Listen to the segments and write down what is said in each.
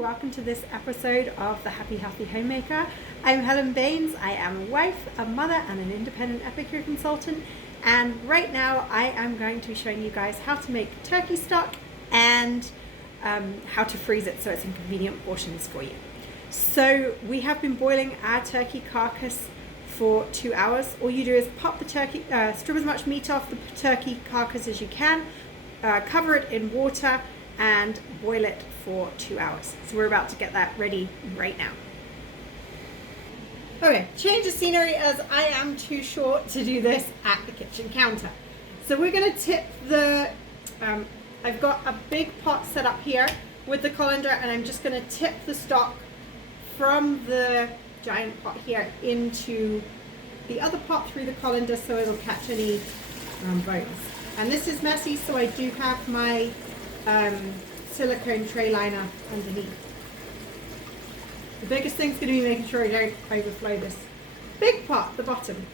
welcome to this episode of The Happy Healthy Homemaker. I'm Helen Baines. I am a wife, a mother, and an independent epicure consultant. And right now I am going to be showing you guys how to make turkey stock and how to freeze it so it's in convenient portions for you. So we have been boiling our turkey carcass for 2 hours. All you do is pop the turkey, strip as much meat off the turkey carcass as you can, cover it in water and boil it for 2 hours. So we're about to get that ready right now. Okay, change of scenery as I am too short to do this at the kitchen counter. So we're gonna tip the, I've got a big pot set up here with the colander, and I'm just gonna tip the stock from the giant pot here into the other pot through the colander so it'll catch any bones. And this is messy, so I do have my silicone tray liner underneath. The biggest thing's going to be making sure I don't overflow this big pot at the bottom.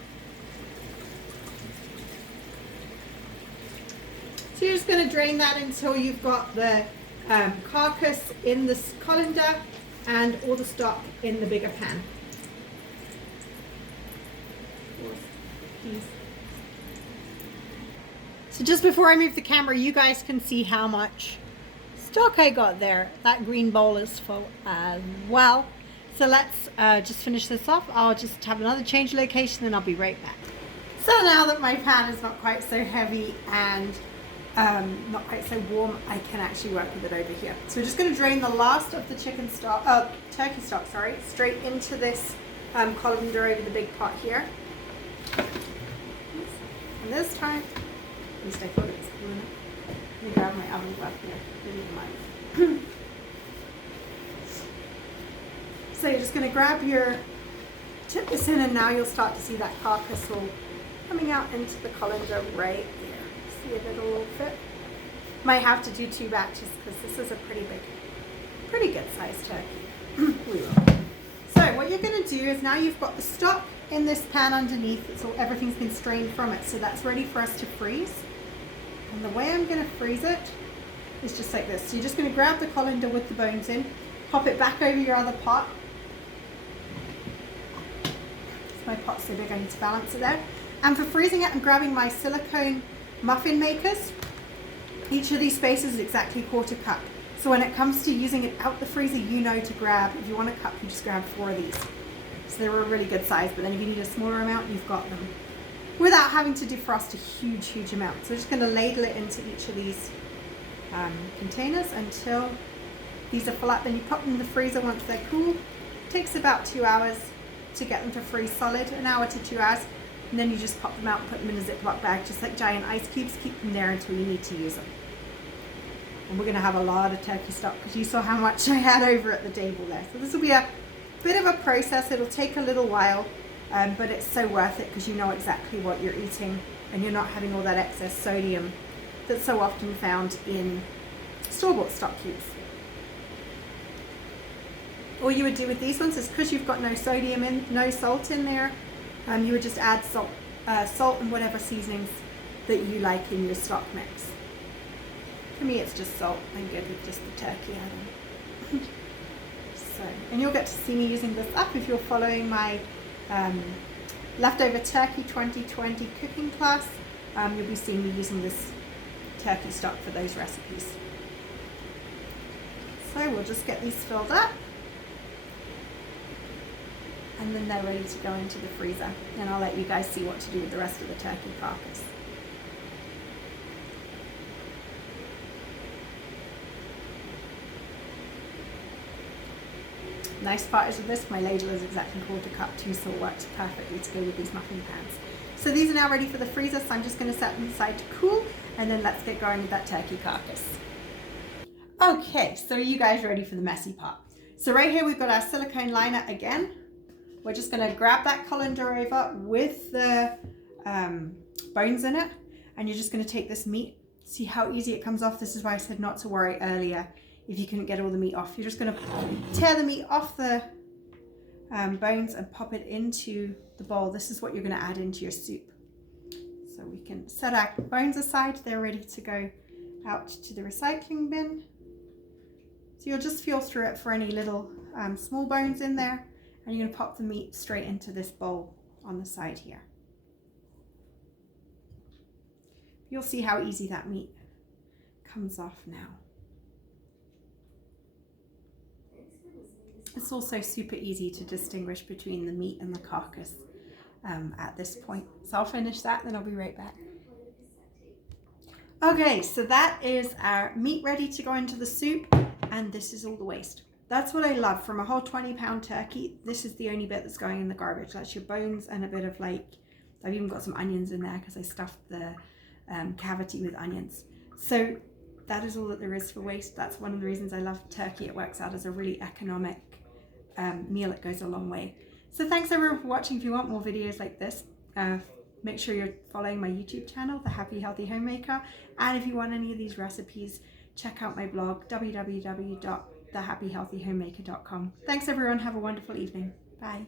So you're just going to drain that until you've got the carcass in the colander and all the stock in the bigger pan. So just before I move the camera, you guys can see how much stock I got there. That green bowl is full as well. So let's just finish this off. I'll just have another change location and I'll be right back. So now that my pan is not quite so heavy and not quite so warm, I can actually work with it over here. So we're just going to drain the last of the turkey stock, straight into this colander over the big pot here. And this time, at least I thought it was cool enough. Let me grab my oven glove here. So you're just going to grab tip this in, and now you'll start to see that carcass all coming out into the colander right there. See if it'll fit. Might have to do 2 batches because this is a pretty good sized turkey. We will. So what you're going to do is now you've got the stock in this pan underneath, so everything's been strained from it, so that's ready for us to freeze. And the way I'm going to freeze it is just like this. So you're just going to grab the colander with the bones in, pop it back over your other pot. My pot's so big I need to balance it out. And for freezing it, I'm grabbing my silicone muffin makers. Each of these spaces is exactly 1/4 cup. So when it comes to using it out the freezer, you know to grab, if you want a cup, you just grab 4 of these. So they're a really good size, but then if you need a smaller amount, you've got them. Without having to defrost a huge amount. So I'm just going to ladle it into each of these containers until these are full up. Then you pop them in the freezer once they're cool. It takes about 2 hours to get them to freeze solid, 1 hour to 2 hours. And then you just pop them out and put them in a Ziploc bag, just like giant ice cubes. Keep them there until you need to use them. And we're going to have a lot of turkey stock because you saw how much I had over at the table there. So this will be a bit of a process. It'll take a little while, but it's so worth it because you know exactly what you're eating and you're not having all that excess sodium that's so often found in store-bought stock cubes. All you would do with these ones is, because you've got no sodium in, no salt in there, you would just add salt and whatever seasonings that you like in your stock mix. For me, it's just salt. I'm good with just the turkey add-on. So, and you'll get to see me using this up if you're following my leftover turkey 2020 cooking class. You'll be seeing me using this turkey stock for those recipes. So we'll just get these filled up. And then they're ready to go into the freezer. And I'll let you guys see what to do with the rest of the turkey carcass. Nice part is with this, my ladle is exactly 1/4 cup too, so it works perfectly to go with these muffin pans. So these are now ready for the freezer, so I'm just going to set them aside to cool, and then let's get going with that turkey carcass. Okay, so are you guys ready for the messy part? So right here we've got our silicone liner again. We're just going to grab that colander over with the bones in it, and you're just going to take this meat. See how easy it comes off? This is why I said not to worry earlier if you couldn't get all the meat off. You're just going to tear the meat off the bones and pop it into the bowl. This is what you're going to add into your soup. So we can set our bones aside. They're ready to go out to the recycling bin. So you'll just feel through it for any little small bones in there, and you're going to pop the meat straight into this bowl on the side here. You'll see how easy that meat comes off now. It's also super easy to distinguish between the meat and the carcass at this point. So I'll finish that, then I'll be right back. Okay, so that is our meat ready to go into the soup, and this is all the waste. That's what I love from a whole 20-pound turkey. This is the only bit that's going in the garbage. That's your bones and a bit of like, I've even got some onions in there because I stuffed the cavity with onions. So that is all that there is for waste. That's one of the reasons I love turkey. It works out as a really economic meal. It goes a long way. So thanks everyone for watching. If you want more videos like this, make sure you're following my YouTube channel, The Happy Healthy Homemaker. And if you want any of these recipes, check out my blog, www.thehappyhealthyhomemaker.com. Thanks everyone. Have a wonderful evening. Bye.